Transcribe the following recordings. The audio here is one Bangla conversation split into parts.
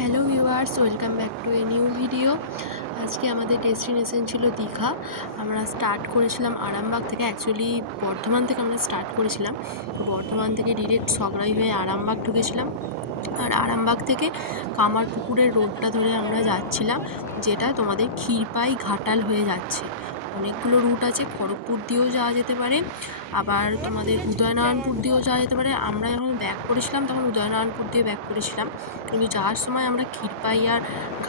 Hello viewers, welcome back to a new video. আজকে আমাদের ডেস্টিনেশন ছিল দীঘা। আমরা স্টার্ট করেছিলাম আরামবাগ থেকে। অ্যাকচুয়ালি বর্ধমান থেকে আমরা স্টার্ট করেছিলাম। বর্ধমান থেকে ডিরেক্ট সগড়াই হয়ে আরামবাগ ঢুকেছিলাম। আর আরামবাগ থেকে কামারপুকুরের রোডটা ধরে আমরা যাচ্ছিলাম, যেটা তোমাদের ক্ষীরপাই ঘাটাল হয়ে যাচ্ছে। অনেকগুলো রুট আছে, খড়গপুর দিয়েও যাওয়া যেতে পারে, আবার তোমাদের উদয়নারায়ণপুর দিয়েও যাওয়া যেতে পারে। আমরা যখন ব্যাক করেছিলাম তখন উদয়নারায়ণপুর দিয়ে ব্যাক করেছিলাম, কিন্তু যাওয়ার সময় আমরা ক্ষীরপাই আর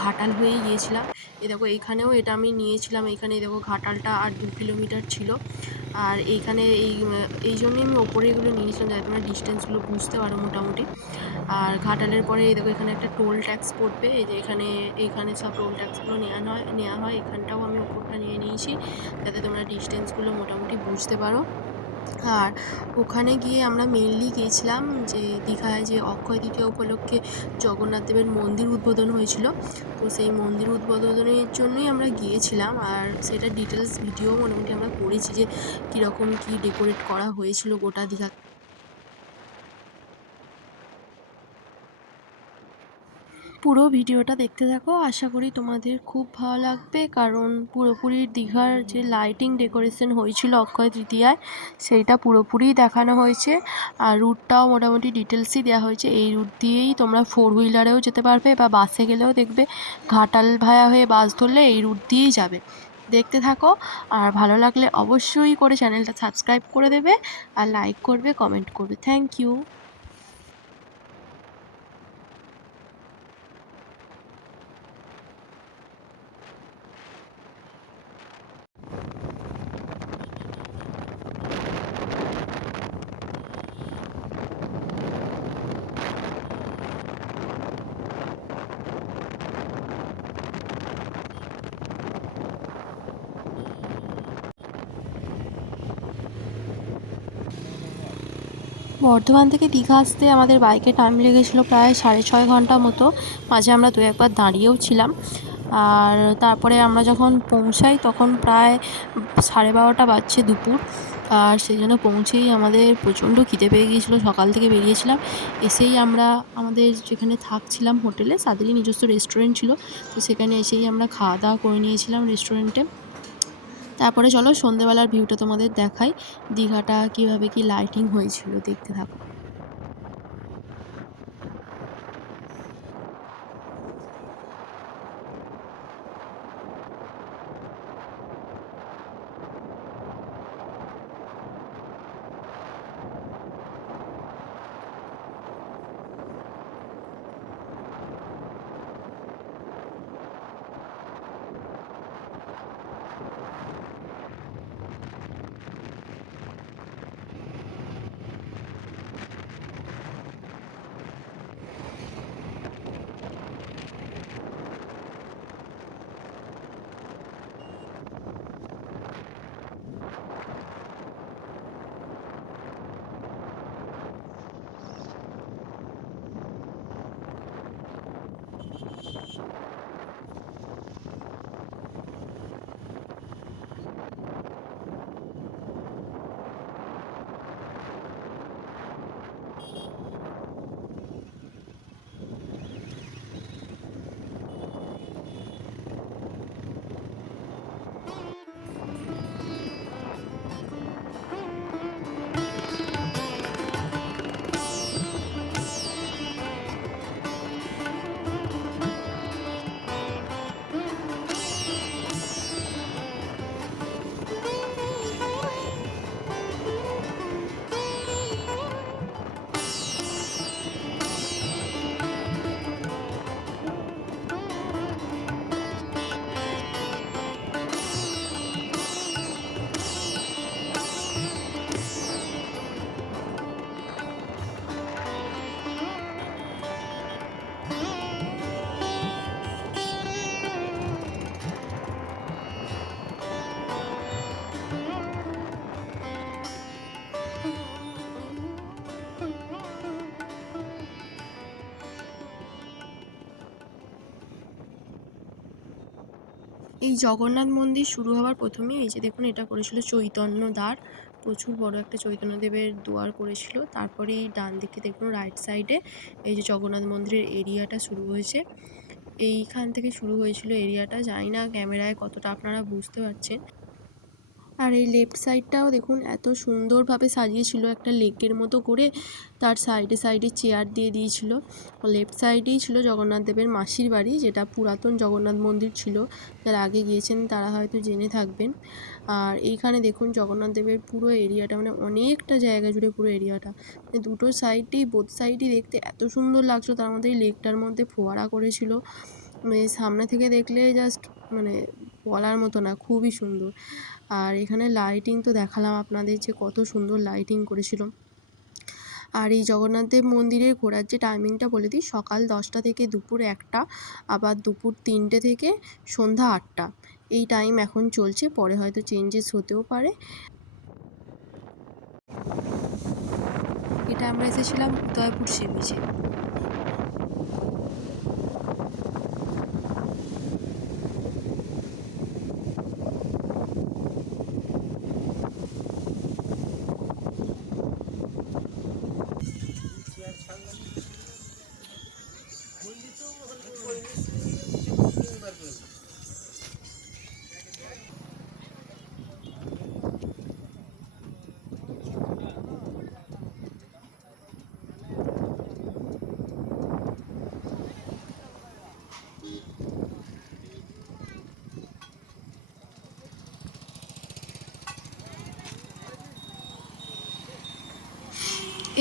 ঘাটাল হয়েই গিয়েছিলাম। এ দেখো এইখানেও এটা আমি নিয়েছিলাম, এইখানে দেখো ঘাটালটা আর 2 কিলোমিটার ছিল। আর এইখানে এই জন্যই আমি ওপরে এগুলো নিয়েছিলাম, যাতে তোমরা ডিস্টেন্সগুলো বুঝতে পারো মোটামুটি। আর ঘাটালের পরে এই দেখো এখানে একটা টোল ট্যাক্স পড়বে, এই যে এইখানে সব টোল ট্যাক্সগুলো নেওয়া হয়। এখানটাও আমি ওপরটা নিয়ে নিয়েছি, যাতে তোমরা ডিস্টেন্সগুলো মোটামুটি বুঝতে পারো। আর ওখানে গিয়ে আমরা মেনলি গিয়েছিলাম যে দীঘায় যে অক্ষয় তৃতীয়া উপলক্ষে জগন্নাথ দেবের মন্দির উদ্বোধন হয়েছিল, তো সেই মন্দির উদ্বোধনের জন্যই আমরা গিয়েছিলাম। আর সেটা ডিটেলস ভিডিও মোটামুটি আমরা করেছি যে কীরকম কী ডেকোরেট করা হয়েছিল গোটা দীঘা। পুরো ভিডিওটা দেখতে থাকো, আশা করি তোমাদের খুব ভালো লাগবে, কারণ পুরোপুরি দীঘার যে লাইটিং ডেকোরেশন হয়েছিল অক্ষয় তৃতীয়ায় সেইটা পুরোপুরিই দেখানো হয়েছে। আর রুটটাও মোটামুটি ডিটেলসই দেওয়া হয়েছে। এই রুট দিয়েই তোমরা 4 হুইলারেও যেতে পারবে, বা বাসে গেলেও দেখবে ঘাটাল ভায়া হয়ে বাস ধরলে এই রুট দিয়েই যাবে। দেখতে থাকো, আর ভালো লাগলে অবশ্যই করে চ্যানেলটা সাবস্ক্রাইব করে দেবে, আর লাইক করবে, কমেন্ট করবে। Thank you. বর্ধমান থেকে দীঘা আসতে আমাদের বাইকে টাইম লেগেছিলো প্রায় 6.5 ঘন্টা মতো। মাঝে আমরা 2-1বার দাঁড়িয়েও ছিলাম। আর তারপরে আমরা যখন পৌঁছাই তখন প্রায় 12:30 বাজছে দুপুর। আর সেই জন্য পৌঁছেই আমাদের প্রচণ্ড খিদে পেয়ে গিয়েছিলো। সকাল থেকে বেরিয়েছিলাম, এসেই আমরা আমাদের যেখানে থাকছিলাম হোটেলে তাদেরই নিজস্ব রেস্টুরেন্ট ছিল, তো সেখানে এসেই আমরা খাওয়া দাওয়া করে নিয়েছিলাম রেস্টুরেন্টে। তারপরে চলো সন্ধেবেলার ভিউটা তোমাদের দেখাই, দীঘাটা কীভাবে কী লাইটিং হয়েছিল, দেখতে থাকো। এই জগন্নাথ মন্দির শুরু হওয়ার প্রথমেই এই যে দেখুন, এটা করেছিল চৈতন্য দ্বার। প্রচুর বড় একটা চৈতন্যদেবের দুয়ার করেছিল। তারপরেই ডান দিকে দেখুন রাইট সাইডে এই যে জগন্নাথ মন্দিরের এরিয়াটা শুরু হয়েছে। এইখান থেকে শুরু হয়েছিল এরিয়াটা। জানি না ক্যামেরায় কতটা আপনারা বুঝতে পারছেন। আর এই লেফট সাইডটাও দেখুন এত সুন্দরভাবে সাজিয়েছিল, একটা লেকের মতো করে তার সাইডে সাইডে চেয়ার দিয়ে দিয়েছিল। লেফট সাইডেই ছিল জগন্নাথ দেবের মাসির বাড়ি, যেটা পুরাতন জগন্নাথ মন্দির ছিল। যারা আগে গিয়েছেন তারা হয়তো জেনে থাকবেন। আর এইখানে দেখুন জগন্নাথ দেবের পুরো এরিয়াটা, মানে অনেকটা জায়গা জুড়ে পুরো এরিয়াটা, মানে দুটো সাইডেই বোথ সাইডই দেখতে এত সুন্দর লাগছিল। তার মধ্যে এই লেকটার মধ্যে ফোয়ারা করেছিল, মানে সামনে থেকে দেখলে জাস্ট মানে বলার মতো না, খুবই সুন্দর। আর এখানে লাইটিং তো দেখালাম আপনাদের যে কত সুন্দর লাইটিং করেছিল। আর এই জগন্নাথ দেব মন্দিরের ঘোরার যে টাইমিংটা বলে দিই, সকাল 10টা থেকে দুপুর 1টা, আবার দুপুর 3টে থেকে সন্ধ্যা 8টা, এই টাইম এখন চলছে। পরে হয়তো চেঞ্জেস হতেও পারে। এটা আমরা এসেছিলাম উদয়পুর সি বিচে।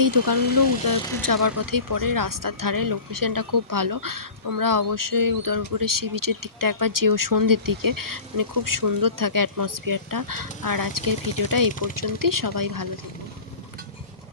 এই দোকানগুলো উদয়পুর যাওয়ার পথেই পড়ে, রাস্তার ধারে। লোকেশনটা খুব ভালো। তোমরা অবশ্যই উদয়পুরের সি বিচের দিকটা একবার যেও সন্ধ্যের দিকে, মানে খুব সুন্দর থাকে অ্যাটমসফিয়ারটা। আর আজকের ভিডিওটা এই পর্যন্তই। সবাই ভালো থেকো।